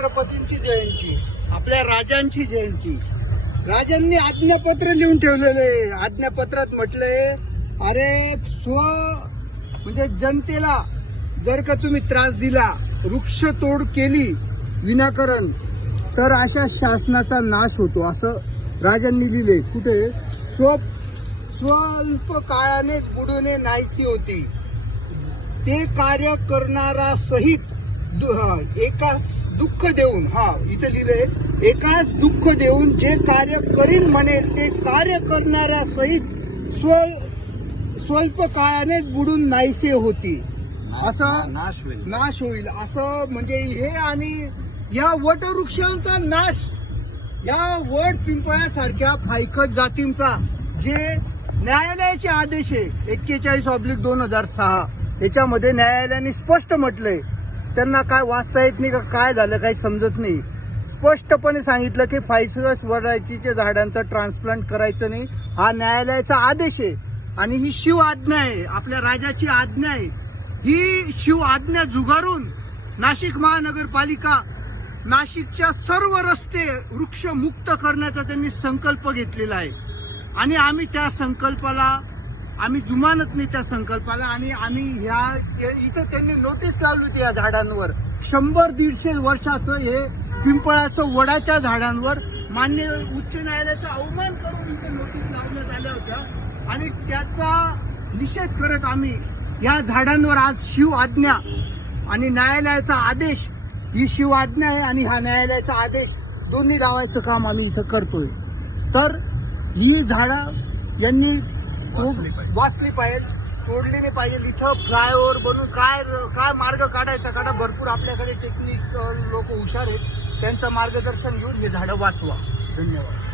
छत्रपतींची जयंती, आपल्या राजांची जयंती. राजांनी आज्ञापत्र लिहून ठेवलेले. आज्ञापत्रात म्हटलंय, अरे म्हणजे जनतेला जर का तुम्ही त्रास दिला, वृक्षतोड केली विनाकारण, तर अशा शासनाचा नाश होतो, असं राजांनी लिहिले. कुठे? स्वल्प काळानेच बुडवणे नाहीसी होती. ते कार्य करणारा सहित एकास दुःख देऊन, इथे लिहिलंय, एकास दुःख देऊन जे कार्य करीन म्हणेल ते कार्य करणाऱ्या सहित स्वल्प काळानेच बुडून नाहीसे होती, असं नाश होईल असं. म्हणजे हे आणि या वटवृक्षांचा नाश, या वट पिंपळासारख्या फायकत जातींचा जे न्यायालयाचे आदेश आहे 41/2006, याच्यामध्ये न्यायालयाने स्पष्ट म्हटलंय, त्यांना काय वाचता येत नाही का काय झालं काही समजत नाही, स्पष्टपणे सांगितलं की फायकस वडाचीच्या झाडांचं ट्रान्सप्लांट करायचं नाही, हा न्यायालयाचा आदेश आहे. आणि ही शिव आज्ञा आहे, आपल्या राजाची आज्ञा आहे. ही शिव आज्ञा जुगारून नाशिक महानगरपालिका नाशिकच्या सर्व रस्ते वृक्षमुक्त करण्याचा त्यांनी संकल्प घेतलेला आहे. आणि आम्ही त्या संकल्पाला आम्ही जुमानत नाही त्या संकल्पाला. आणि आम्ही इथं त्यांनी नोटीस लावली होती या झाडांवर, 100-150 वर्षाचं हे पिंपळाचं वडाच्या झाडांवर मान्य उच्च न्यायालयाचा अवमान करून इथे नोटीस लावण्यात आल्या होत्या. आणि त्याचा निषेध करत आम्ही या झाडांवर आज शिव आज्ञा आणि न्यायालयाचा आदेश, ही शिव आज्ञा आहे आणि हा न्यायालयाचा आदेश दोन्ही लावायचं काम आम्ही इथं करतोय. तर ही झाडं यांनी वाचली पाहिजे, तोडली नाही पाहिजे. इथं फ्लायओव्हर बनवून काय मार्ग काढा. भरपूर आपल्याकडे टेक्निक लोक हुशार आहेत, त्यांचं मार्गदर्शन घेऊन हे झाडं वाचवा. धन्यवाद.